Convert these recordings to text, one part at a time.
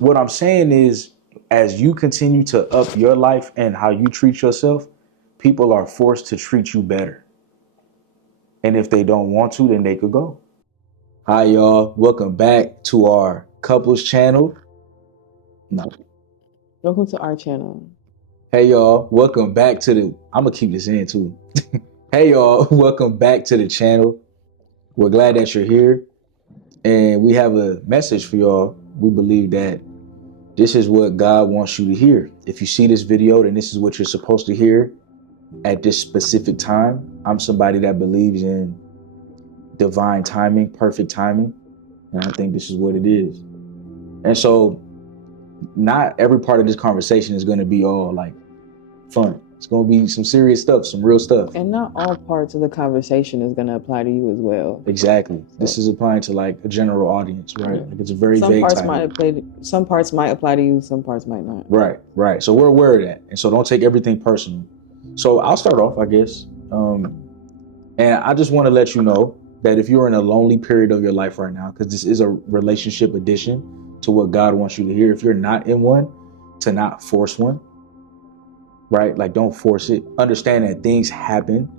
what I'm saying is, as you continue to up your life and how you treat yourself, people are forced to treat you better. And if they don't want to, then they could go. Hi, y'all. Welcome back to our couples channel. No. Welcome to our channel. Hey, y'all. Welcome back to the... I'm going to keep this in, too. Hey, y'all. Welcome back to the channel. We're glad that you're here. And we have a message for y'all. We believe that this is what God wants you to hear. If you see this video, then this is what you're supposed to hear at this specific time. I'm somebody that believes in divine timing, perfect timing. And I think this is what it is. And so not every part of this conversation is going to be all like fun. It's going to be some serious stuff, some real stuff. And not all parts of the conversation is going to apply to you as well. Exactly. So, this is applying to like a general audience, right? Like it's a very vague title. Some parts might apply to you, some parts might not. Right. So we're aware of that. And so don't take everything personal. So I'll start off, I guess. And I just want to let you know that if you're in a lonely period of your life right now, because this is a relationship addition to what God wants you to hear. If you're not in one, to not force one, right? Like don't force it. Understand that things happen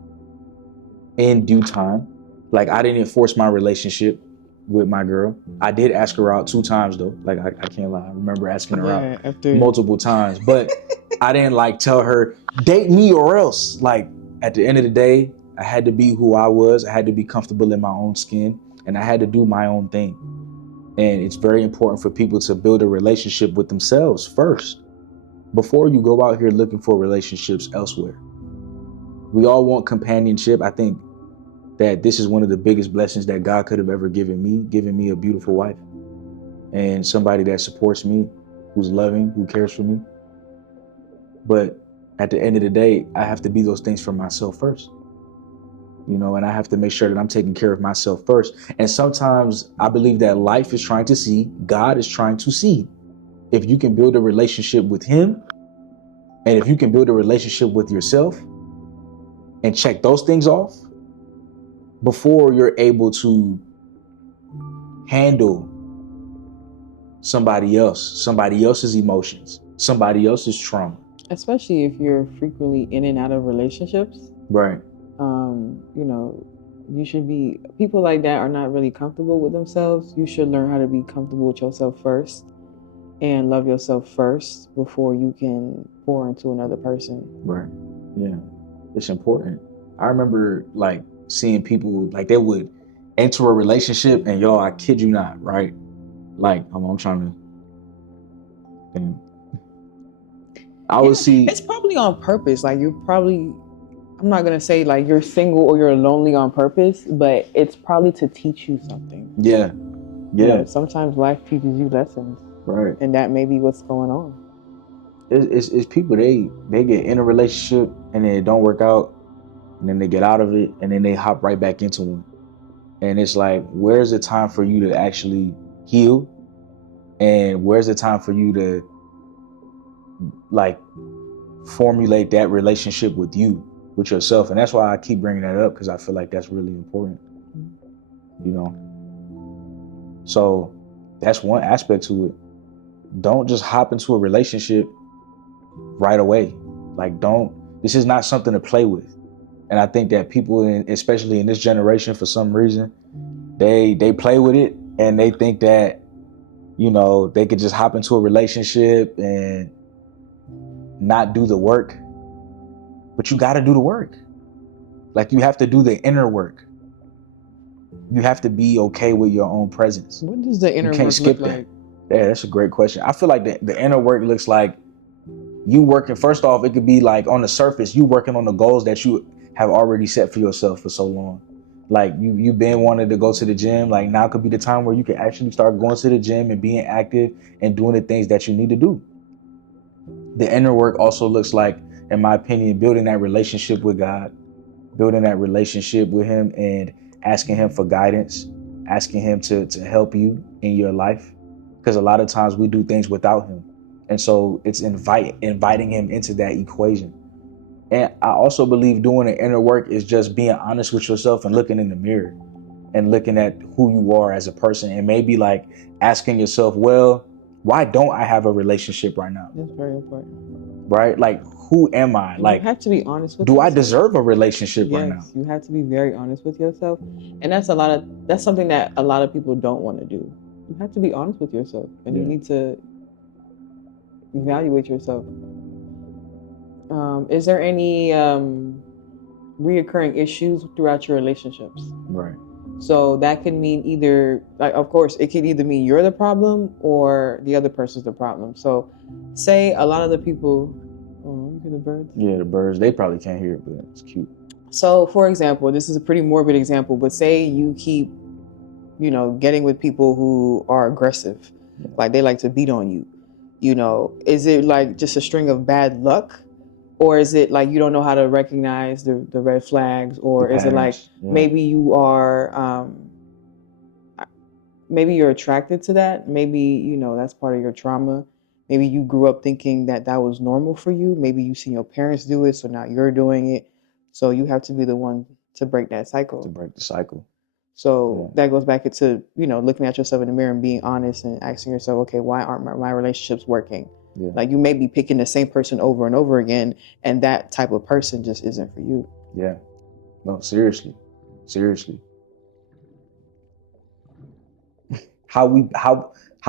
in due time. Like I didn't force my relationship with my girl. I did ask her out 2 times though. Like I can't lie. I remember asking her out multiple times, but I didn't like tell her, date me or else. Like at the end of the day, I had to be who I was. I had to be comfortable in my own skin and I had to do my own thing. And it's very important for people to build a relationship with themselves first before you go out here looking for relationships elsewhere. We all want companionship. I think that this is one of the biggest blessings that God could have ever given me a beautiful wife and somebody that supports me, who's loving, who cares for me. But at the end of the day, I have to be those things for myself first. You know, and I have to make sure that I'm taking care of myself first. And sometimes I believe that life is trying to see, God is trying to see if you can build a relationship with him and if you can build a relationship with yourself and check those things off before you're able to handle somebody else's emotions, somebody else's trauma. Especially if you're frequently in and out of relationships. Right. You know, you should be, people like that are not really comfortable with themselves. You should learn how to be comfortable with yourself first and love yourself first before you can pour into another person. Right. Yeah. It's important. I remember like seeing people like they would enter a relationship and y'all, I kid you not, right? Like I'm trying to, I would see. It's probably on purpose. Like you're probably, I'm not going to say like you're single or you're lonely on purpose, but it's probably to teach you something. Yeah. You know, sometimes life teaches you lessons. Right. And that may be what's going on. It's people, they get in a relationship and then it don't work out and then they get out of it and then they hop right back into one. And it's like, where's the time for you to actually heal? And where's the time for you to like formulate that relationship with you, with yourself? And that's why I keep bringing that up, because I feel like that's really important, you know? So that's one aspect to it. Don't just hop into a relationship right away. Like this is not something to play with. And I think that people, especially in this generation, for some reason, they play with it and they think that, you know, they could just hop into a relationship and not do the work. But you got to do the work. Like you have to do the inner work. You have to be okay with your own presence. What does the inner work look like? Yeah, that's a great question. I feel like the inner work looks like you working. First off, it could be like on the surface, you working on the goals that you have already set for yourself for so long. Like you've been wanting to go to the gym. Like now could be the time where you can actually start going to the gym and being active and doing the things that you need to do. The inner work also looks like, in my opinion, building that relationship with God, building that relationship with him and asking him for guidance, asking him to help you in your life. Because a lot of times we do things without him. And so it's inviting him into that equation. And I also believe doing the inner work is just being honest with yourself and looking in the mirror and looking at who you are as a person and maybe like asking yourself, well, Why don't I have a relationship right now? That's very important. Right? Like, who am I? And Like, you have to be honest with do yourself. I deserve a relationship right now? Yes, you have to be very honest with yourself. And that's something that a lot of people don't want to do. You have to be honest with yourself, and you need to evaluate yourself. Is there any reoccurring issues throughout your relationships? Right. So that can mean either, like, of course, it could either mean you're the problem or the other person's the problem. So say a lot of the people, oh, you hear the birds? Yeah, the birds, they probably can't hear it, but it's cute. So for example, this is a pretty morbid example, but say you keep, getting with people who are aggressive, like they like to beat on you. Is it like just a string of bad luck? Or is it like you don't know how to recognize the red flags? Or is it like maybe you are, maybe you're attracted to that? Maybe, that's part of your trauma. Maybe you grew up thinking that was normal for you. Maybe you've seen your parents do it, so now you're doing it. So you have to be the one to break that cycle. To break the cycle. So that goes back into, looking at yourself in the mirror and being honest and asking yourself, okay, why aren't my relationships working? Yeah. Like you may be picking the same person over and over again, and that type of person just isn't for you. Yeah. No, seriously. How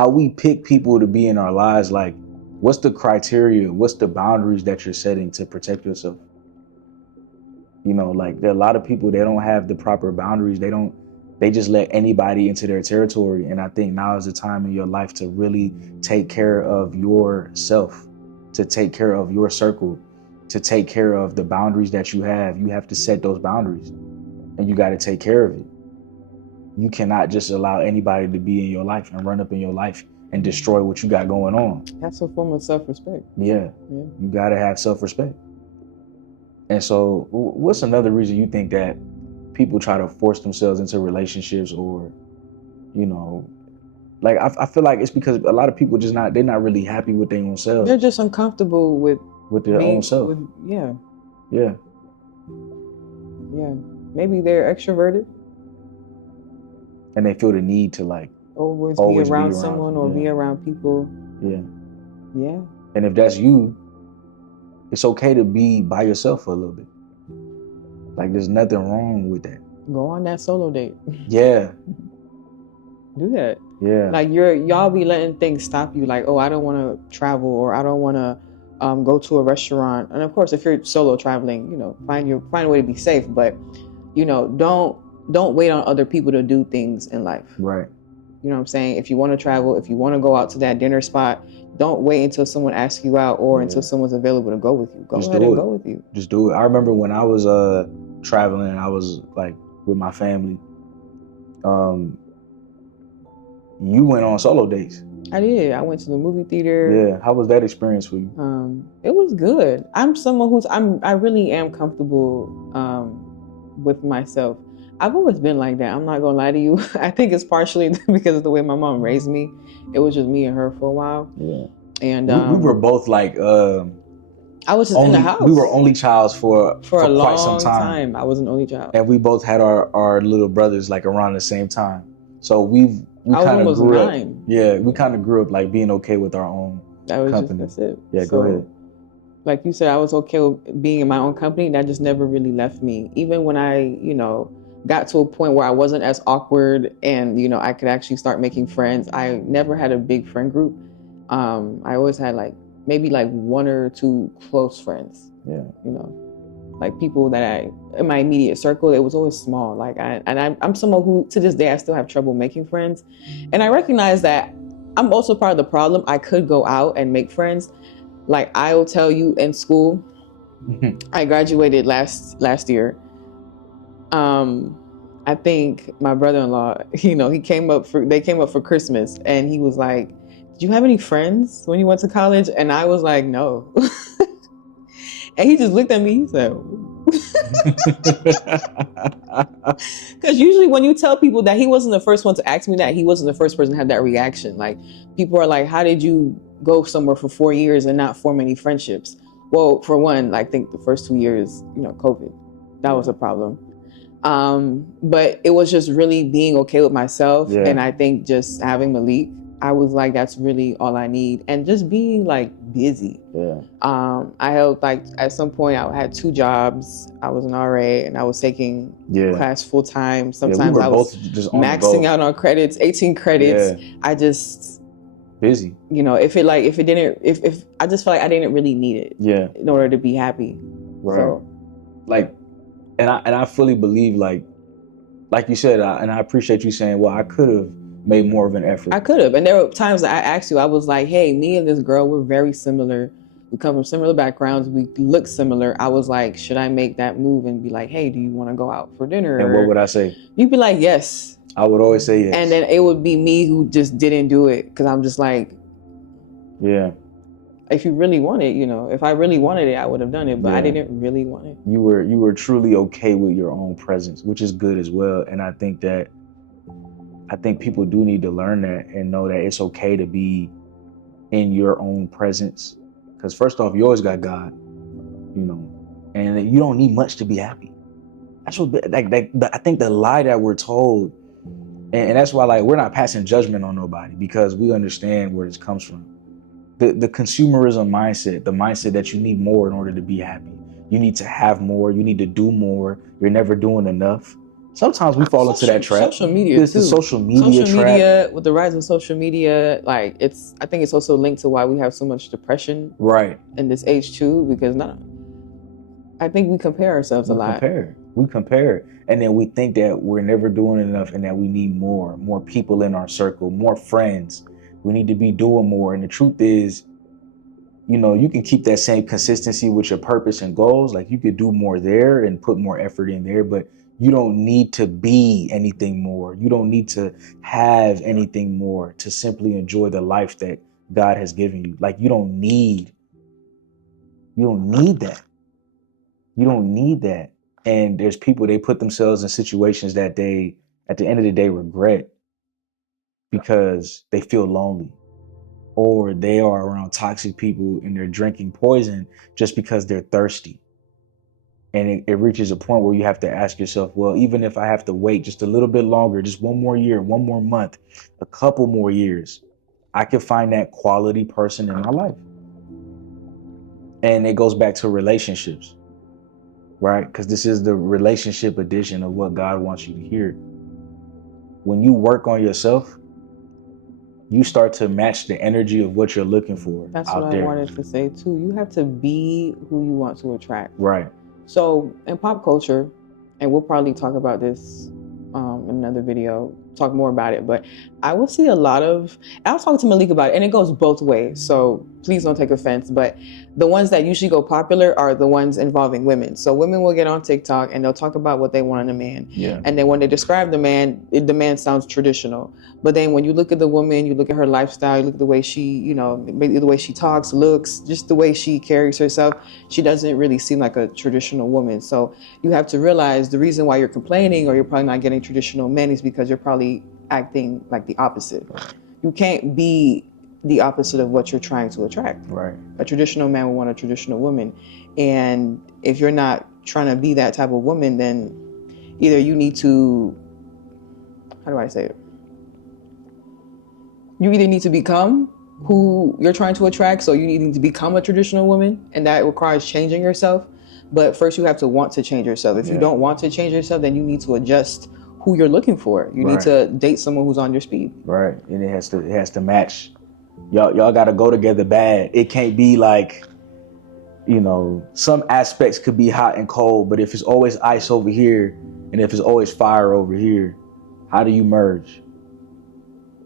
we pick people to be in our lives, like what's the criteria? What's the boundaries that you're setting to protect yourself? Like there are a lot of people, they don't have the proper boundaries. They just let anybody into their territory. And I think now is the time in your life to really take care of yourself, to take care of your circle, to take care of the boundaries that you have. You have to set those boundaries and you got to take care of it. You cannot just allow anybody to be in your life and run up in your life and destroy what you got going on. That's a form of self-respect. Yeah. You got to have self-respect. And so what's another reason you think that people try to force themselves into relationships, or, like I feel like it's because a lot of people they're not really happy with their own selves. They're just uncomfortable with their own self. Yeah. Maybe they're extroverted. And they feel the need to like always be around someone or be around people. Yeah. And if that's you, it's okay to be by yourself for a little bit. Like there's nothing wrong with that. Go on that solo date. Yeah. Do that. Yeah. Like y'all be letting things stop you. Like, oh, I don't want to travel, or I don't want to go to a restaurant. And of course, if you're solo traveling, find a way to be safe. But don't wait on other people to do things in life. Right. You know what I'm saying? If you want to travel, if you want to go out to that dinner spot, don't wait until someone asks you out or until someone's available to go with you. Go ahead and go with you. Just do it. I remember when I was traveling, I was like with my family. You went on solo dates. I did. I went to the movie theater. Yeah. How was that experience for you? It was good. I'm someone I really am comfortable with myself. I've always been like that. I'm not gonna lie to you. I think it's partially because of the way my mom raised me. It was just me and her for a while. Yeah. And we were both like I was just in the house. We were only childs for a long quite some time. I was an only child. And we both had our little brothers like around the same time. So we kind of grew 9. Up. Yeah, we kind of grew up like being okay with our own company. That's it. Yeah, go ahead. Like you said, I was okay with being in my own company. That just never really left me. Even when I, got to a point where I wasn't as awkward and, I could actually start making friends. I never had a big friend group. I always had maybe 1 or 2 close friends. Yeah. Like people that in my immediate circle, it was always small. I'm someone who to this day, I still have trouble making friends. And I recognize that I'm also part of the problem. I could go out and make friends. Like I will tell you in school, I graduated last year. I think my brother-in-law, they came up for Christmas and he was like, did you have any friends when you went to college? And I was like, no. And he just looked at me, he said, because usually when you tell people that, he wasn't the first one to ask me that, he wasn't the first person to have that reaction. Like people are like, how did you go somewhere for 4 years and not form any friendships? Well, for one, I think the first 2 years, COVID, that was a problem. But it was just really being okay with myself. Yeah. And I think just having Malique, I was like, that's really all I need. And just being like busy. Yeah. I held like at some point I had 2 jobs. I was an RA and I was taking class full time. Sometimes we were I was both just on maxing out on credits, 18 credits. Yeah. I just busy. You know, if I just felt like I didn't really need it. Yeah. In order to be happy. Right. So, like, and I fully believe like you said, and I appreciate you saying, well, I could have made more of an effort. I could have. And there were times that I asked you, I was like, hey, me and this girl, we're very similar. We come from similar backgrounds. We look similar. I was like, should I make that move and be like, hey, do you want to go out for dinner? And what would I say? You'd be like, yes. I would always say yes. And then it would be me who just didn't do it because I'm just like, yeah. If you really want it, you know, if I really wanted it, I would have done it, but I didn't really want it. You were truly okay with your own presence, which is good as well. And I think people do need to learn that and know that it's okay to be in your own presence. Because first off, you always got God, you know, and you don't need much to be happy. That's what I think the lie that we're told, and that's why like we're not passing judgment on nobody because we understand where this comes from. The consumerism mindset, the mindset that you need more in order to be happy. You need to have more. You need to do more. You're never doing enough. Sometimes we fall into that trap. Social media, it's the social media trap. With the rise of social media, like I think it's also linked to why we have so much depression. Right. In this age too, because I think we compare ourselves a lot. We compare. And then we think that we're never doing enough and that we need more people in our circle, more friends. We need to be doing more. And the truth is, you know, you can keep that same consistency with your purpose and goals. Like you could do more there and put more effort in there, but you don't need to be anything more. You don't need to have anything more to simply enjoy the life that God has given you. Like you don't need that. You don't need that. And there's people, they put themselves in situations that they, at the end of the day, regret because they feel lonely, or they are around toxic people and they're drinking poison just because they're thirsty. And it reaches a point where you have to ask yourself, well, even if I have to wait just a little bit longer, just one more year, one more month, a couple more years, I can find that quality person in my life. And it goes back to relationships, right? Because this is the relationship edition of what God wants you to hear. When you work on yourself, you start to match the energy of what you're looking for. That's out what there. I wanted to say too. You have to be who you want to attract. Right. So in pop culture, and we'll probably talk about this in another video, talk more about it, but I will see a lot of, I was talking to Malique about it, and it goes both ways, so please don't take offense, but the ones that usually go popular are the ones involving women. So women will get on TikTok and they'll talk about what they want in a man. Yeah. And then when they describe the man sounds traditional. But then when you look at the woman, you look at her lifestyle, you look at the way she, you know, maybe the way she talks, looks, just the way she carries herself, she doesn't really seem like a traditional woman. So you have to realize the reason why you're complaining or you're probably not getting traditional men is because you're probably acting like the opposite. You can't be the opposite of what you're trying to attract. Right. A traditional man will want a traditional woman. And if you're not trying to be that type of woman, then either you need to, how do I say it? You either need to become who you're trying to attract, so you need to become a traditional woman, and that requires changing yourself. But first you have to want to change yourself. If you don't want to change yourself, then you need to adjust who you're looking for. You need to date someone who's on your speed. Right. And it has to match. Y'all got to go together bad. It can't be like, you know, some aspects could be hot and cold, but if it's always ice over here and if it's always fire over here, how do you merge?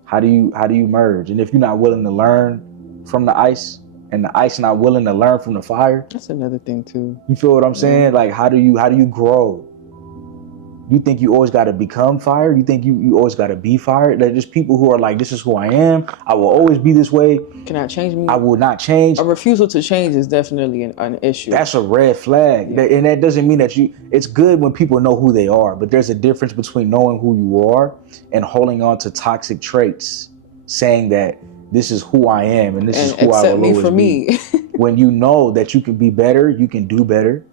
How do you merge? And if you're not willing to learn from the ice and the ice not willing to learn from the fire, that's another thing too. You feel what I'm saying? Like how do you grow? You think you always got to become fire? You think you always got to be fire? There's just people who are like, this is who I am. I will always be this way. Cannot change me. I will not change. A refusal to change is definitely an issue. That's a red flag. Yeah. And that doesn't mean that it's good when people know who they are, but there's a difference between knowing who you are and holding on to toxic traits, saying that this is who I am and this is who I will always be. When you know that you can be better, you can do better.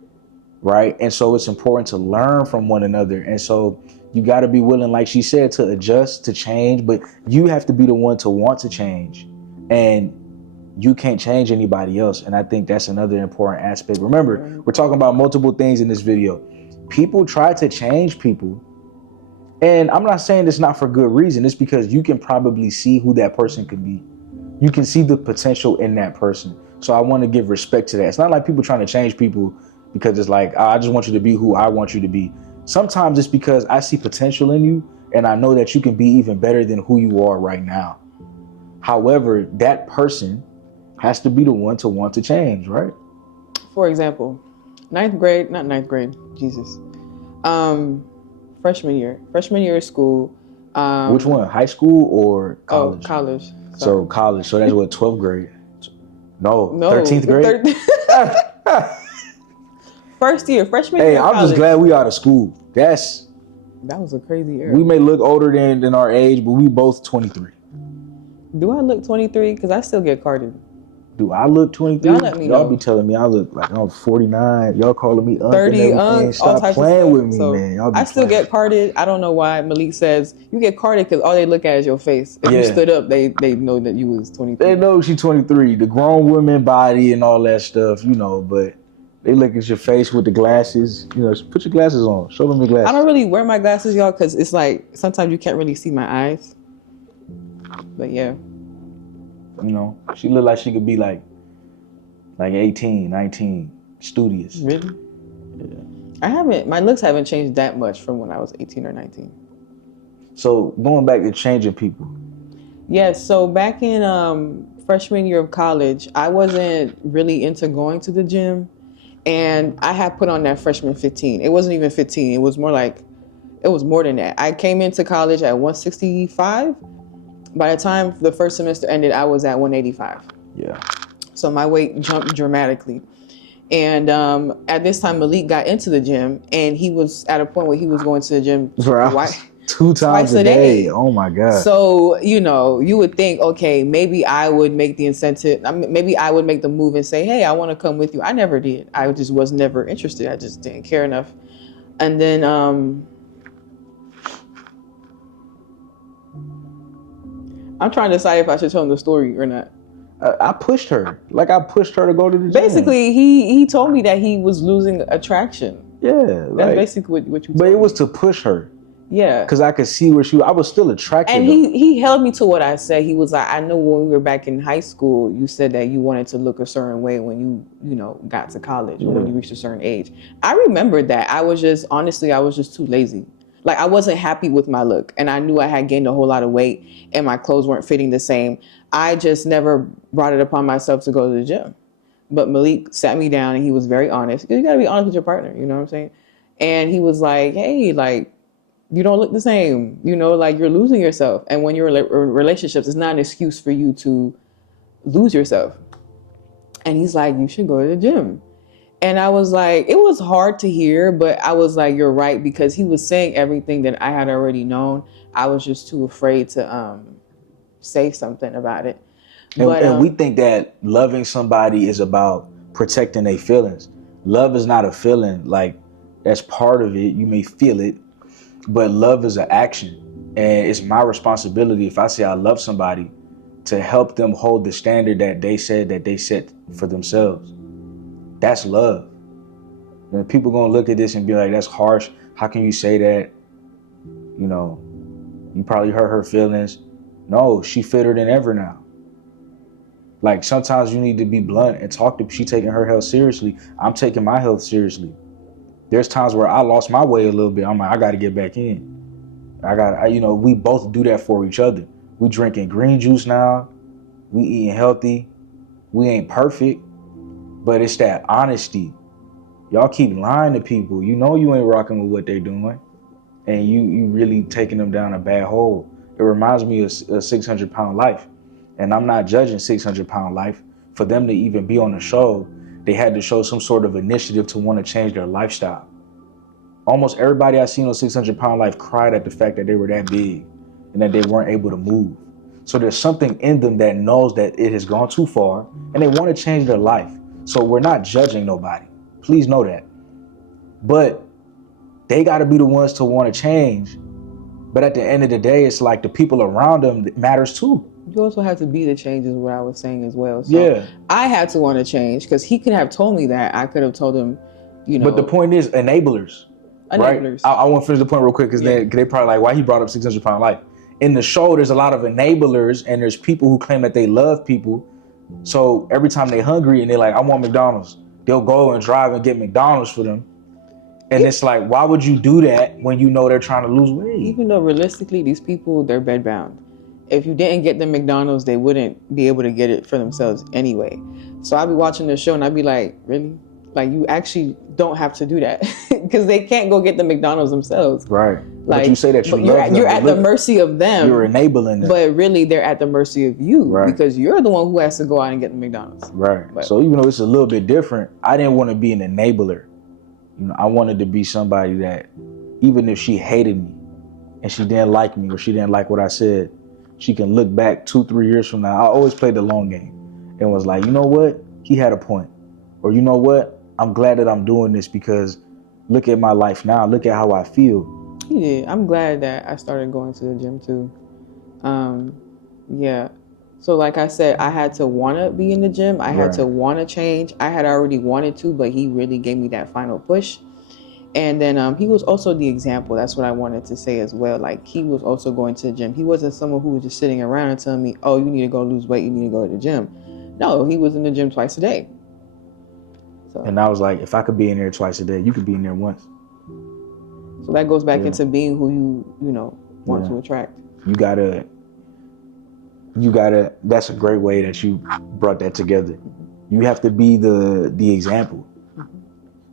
Right. And so it's important to learn from one another. And so You got to be willing, like she said, to adjust, to change, but you have to be the one to want to change. And you can't change anybody else. And I think that's another important aspect. Remember, we're talking about multiple things in this video. People try to change people. And I'm not saying it's not for good reason. It's because you can probably see who that person could be. You can see the potential in that person. So I want to give respect to that. It's not like people trying to change people because it's like, I just want you to be who I want you to be. Sometimes it's because I see potential in you and I know that you can be even better than who you are right now. However, that person has to be the one to want to change, right? For example, not ninth grade, Jesus. Freshman year of school. Which one, high school or college? Oh, college. Sorry. So college, so that's what, 12th grade? No, 13th grade? First year, freshman year. Hey, I'm just glad we out of school. That was a crazy era. We may look older than our age, but we both 23. Do I look 23? Because I still get carded. Do I look 23? Y'all let me know. Y'all be telling me I look like I'm 49. Y'all calling me 30, and everything. Stop playing with me, so man. I still get carded. I don't know why. Malique says you get carded because all they look at is your face. If you stood up, they know that you was 23. They know she's 23. The grown woman body and all that stuff, but they look at your face with the glasses. Put your glasses on. Show them your glasses. I don't really wear my glasses, y'all, because it's like sometimes you can't really see my eyes. But yeah. She look like she could be like 18, 19, studious. Really? Yeah. My looks haven't changed that much from when I was 18 or 19. So going back to changing people. Yes, so back in freshman year of college, I wasn't really into going to the gym. And I had put on that freshman 15. It wasn't even 15. It was more than that. I came into college at 165. By the time the first semester ended, I was at 185. Yeah. So my weight jumped dramatically. And at this time, Malique got into the gym, and he was at a point where he was going to the gym two times a day. Oh my God. So, you would think, okay, maybe I would make the incentive. Maybe I would make the move and say, hey, I want to come with you. I never did. I just was never interested. I just didn't care enough. And then, I'm trying to decide if I should tell him the story or not. I pushed her. I pushed her to go to the gym. Basically, he told me that he was losing attraction. Yeah. That's basically what you told me. But it was to push her. Yeah. Because I could see where I was still attracted. And he held me to what I said. He was like, I know when we were back in high school, you said that you wanted to look a certain way when you got to college or when you reached a certain age. I remembered that. I was just too lazy. I wasn't happy with my look, and I knew I had gained a whole lot of weight and my clothes weren't fitting the same. I just never brought it upon myself to go to the gym. But Malique sat me down and he was very honest. You got to be honest with your partner, you know what I'm saying? And he was like, hey, you don't look the same, you're losing yourself. And when you're in relationships, it's not an excuse for you to lose yourself. And he's like, you should go to the gym. And I was like, it was hard to hear, but I was like, you're right, because he was saying everything that I had already known. I was just too afraid to say something about it. And we think that loving somebody is about protecting their feelings. Love is not a feeling. That's part of it. You may feel it, but love is an action. And it's my responsibility, if I say I love somebody, to help them hold the standard that they said that they set for themselves. That's love. And people gonna look at this and be like, that's harsh. How can you say that? You probably hurt her feelings. No, she fitter than ever now. Sometimes you need to be blunt and talk to, she taking her health seriously. I'm taking my health seriously. There's times where I lost my way a little bit. I'm like, I gotta get back in. We both do that for each other. We drinking green juice now. We eating healthy. We ain't perfect. But it's that honesty. Y'all keep lying to people. You ain't rocking with what they're doing. And you really taking them down a bad hole. It reminds me of a 600-pound life. And I'm not judging 600-pound life. For them to even be on the show, they had to show some sort of initiative to want to change their lifestyle. Almost everybody I seen on 600-pound life cried at the fact that they were that big and that they weren't able to move. So there's something in them that knows that it has gone too far and they want to change their life. So we're not judging nobody. Please know that. But They got to be the ones to want to change. But at the end of the day, it's like the people around them that matters too. You also have to be the change, is what I was saying as well. So Yeah. I had to want to change because he could have told me that. I could have told him, you know. But the point is enablers. Right? I want to finish the point real quick because they probably like, why he brought up 600-pound life. In the show, there's a lot of enablers, and there's people who claim that they love people. So every time they're hungry and they're like, I want McDonald's, they'll go and drive and get McDonald's for them. And it's like, why would you do that when you know they're trying to lose weight? Even though realistically, these people, they're bedbound. If you didn't get them McDonald's, they wouldn't be able to get it for themselves anyway. So I'd be watching the show and I'd be like, really? Like, you actually don't have to do that because they can't go get the McDonald's themselves. Right. Like, but you say that you love them. You're at the mercy of them. You're enabling them. But really, they're at the mercy of you because you're the one who has to go out and get the McDonald's. Right. But, so even though it's a little bit different, I didn't want to be an enabler. You know, I wanted to be somebody that, even if she hated me and she didn't like me or she didn't like what I said, she can look back 2-3 years from now. I always played the long game and was like, you know what? He had a point. Or you know what? I'm glad that I'm doing this because look at my life now. Look at how I feel. Yeah, I'm glad that I started going to the gym too. Yeah. So like I said, I had to want to be in the gym. I had to want to change. I had already wanted to, but he really gave me that final push. And then he was also the example. That's what I wanted to say as well. Like, he was also going to the gym. He wasn't someone who was just sitting around and telling me, oh, you need to go lose weight. You need to go to the gym. No, he was in the gym twice a day. So. And I was like, if I could be in there twice a day, you could be in there once. So that goes back into being who you know, want to attract. You gotta, that's a great way that you brought that together. You have to be the example.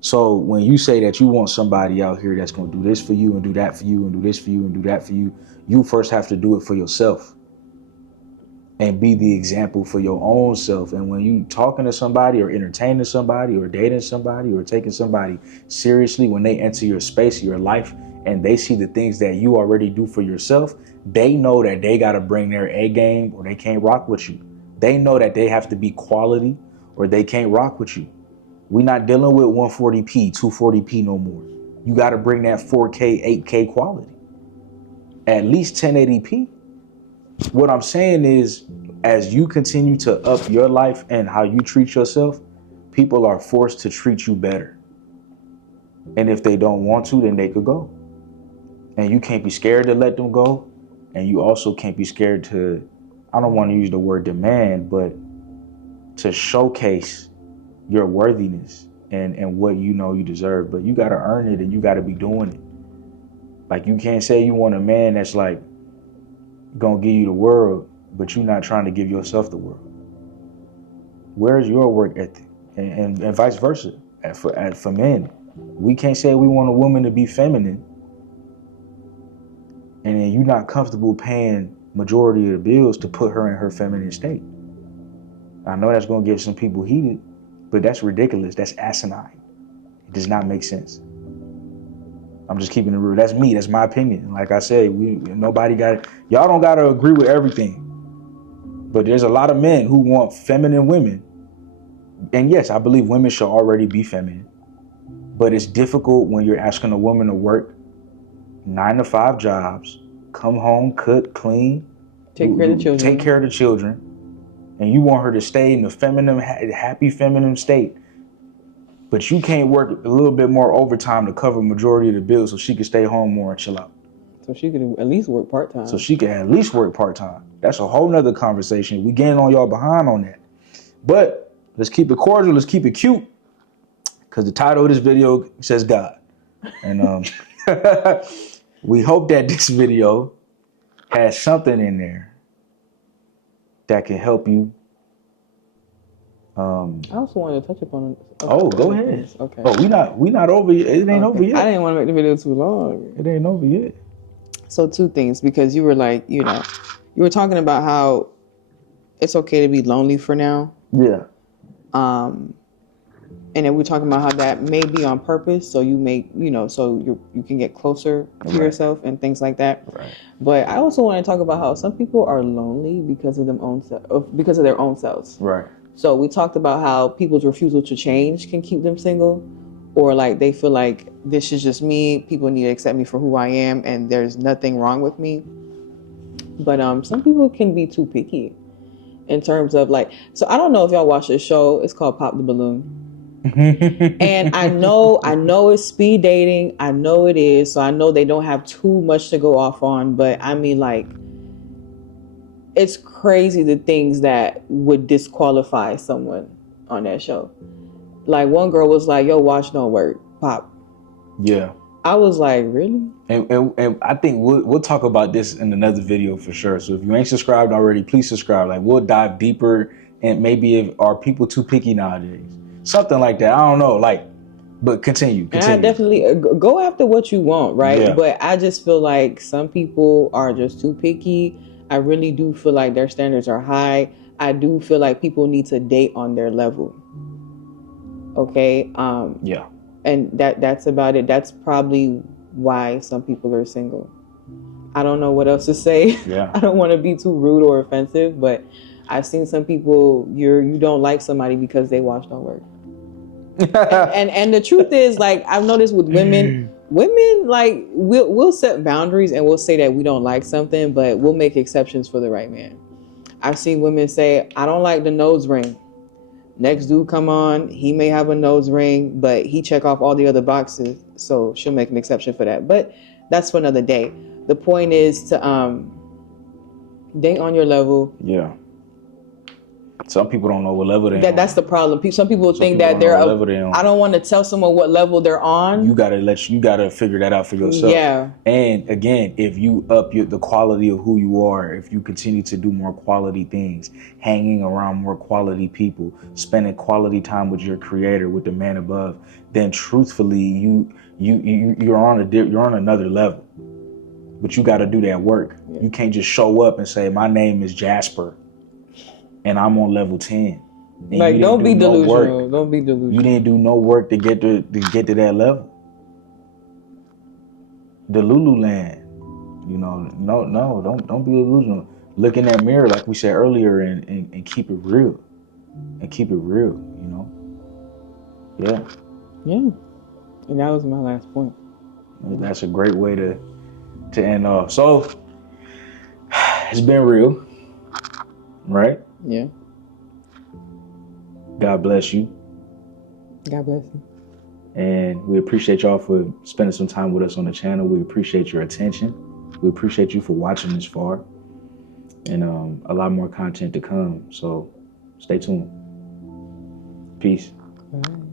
So when you say that you want somebody out here that's going to do this for you and do that for you and do this for you and do that for you, you first have to do it for yourself and be the example for your own self. And when you talking to somebody or entertaining somebody or dating somebody or taking somebody seriously, when they enter your space, your life, and they see the things that you already do for yourself, they know that they got to bring their A game or they can't rock with you. They know that they have to be quality or they can't rock with you. We're not dealing with 140p, 240p no more. You got to bring that 4K, 8K quality. At least 1080p. What I'm saying is, as you continue to up your life and how you treat yourself, people are forced to treat you better. And if they don't want to, then they could go. And you can't be scared to let them go. And you also can't be scared to, I don't want to use the word demand, but to showcase your worthiness and what you know you deserve. But you got to earn it and you got to be doing it. Like, you can't say you want a man that's like gonna give you the world, but you're not trying to give yourself the world. Where's your work ethic? And vice versa. For men, we can't say we want a woman to be feminine and then you're not comfortable paying majority of the bills to put her in her feminine state. I know that's gonna get some people heated, but that's ridiculous. That's asinine. It does not make sense. I'm just keeping it real. That's me. That's my opinion. Like I said, y'all don't gotta agree with everything. But there's a lot of men who want feminine women. And yes, I believe women should already be feminine. But it's difficult when you're asking a woman to work 9-to-5 jobs, come home, cook, clean, take care of the children. And you want her to stay in the feminine, happy feminine state. But you can't work a little bit more overtime to cover majority of the bills so she can stay home more and chill out. So she could at least work part-time. That's a whole nother conversation. We getting on y'all behind on that. But let's keep it cordial. Let's keep it cute. Because the title of this video says God. And we hope that this video has something in there that can help you. I also wanted to touch upon. Go ahead. Okay. Oh, we not over yet. It ain't over yet. I didn't want to make the video too long. It ain't over yet. So 2 things, because you were like, you were talking about how it's okay to be lonely for now. Yeah. And then we're talking about how that may be on purpose, so you make, so you can get closer to yourself and things like that. Right. But I also want to talk about how some people are lonely because of their own selves. Right. So we talked about how people's refusal to change can keep them single, or like they feel like this is just me. People need to accept me for who I am, and there's nothing wrong with me. But some people can be too picky in terms of like. So I don't know if y'all watch this show. It's called Pop the Balloon. And I know it's speed dating. I know it is. So I know they don't have too much to go off on. But I mean, like, it's crazy the things that would disqualify someone on that show. Like one girl was like, "Yo, watch don't work, pop." Yeah. I was like, really? And I think we'll talk about this in another video for sure. So if you ain't subscribed already, please subscribe. Like we'll dive deeper, and maybe if are people too picky nowadays, something like that. I don't know. Like, but continue. And I definitely go after what you want, right? Yeah. But I just feel like some people are just too picky. I really do feel like their standards are high. I do feel like people need to date on their level. Okay. Yeah. And that's about it. That's probably why some people are single. I don't know what else to say. Yeah. I don't want to be too rude or offensive, but I've seen some people you don't like somebody because they watch don't work. and the truth is, like, I've noticed with women like we'll set boundaries and we'll say that we don't like something, but we'll make exceptions for the right man. I've seen women say, I don't like the nose ring. Next dude come on, he may have a nose ring, but he check off all the other boxes, so she'll make an exception for that. But that's for another day. The point is to date on your level. Yeah. Some people don't know what level they're on. That's the problem. Some people think that they're I don't want to tell someone what level they're on. You gotta figure that out for yourself. Yeah. And again, if you up the quality of who you are, if you continue to do more quality things, hanging around more quality people, spending quality time with your creator, with the man above, then truthfully you're on another level. But you gotta do that work. Yeah. You can't just show up and say, my name is Jasper and I'm on level 10. Like, don't be delusional. Don't be delusional. You didn't do no work to get to that level. The Lululand, don't be delusional. Look in that mirror, like we said earlier, and keep it real. And keep it real, Yeah. Yeah. And that was my last point. That's a great way to end off. So it's been real, right? Yeah. God bless you. God bless you. And we appreciate y'all for spending some time with us on the channel. We appreciate your attention. We appreciate you for watching this far. And a lot more content to come. So stay tuned. Peace. Bye.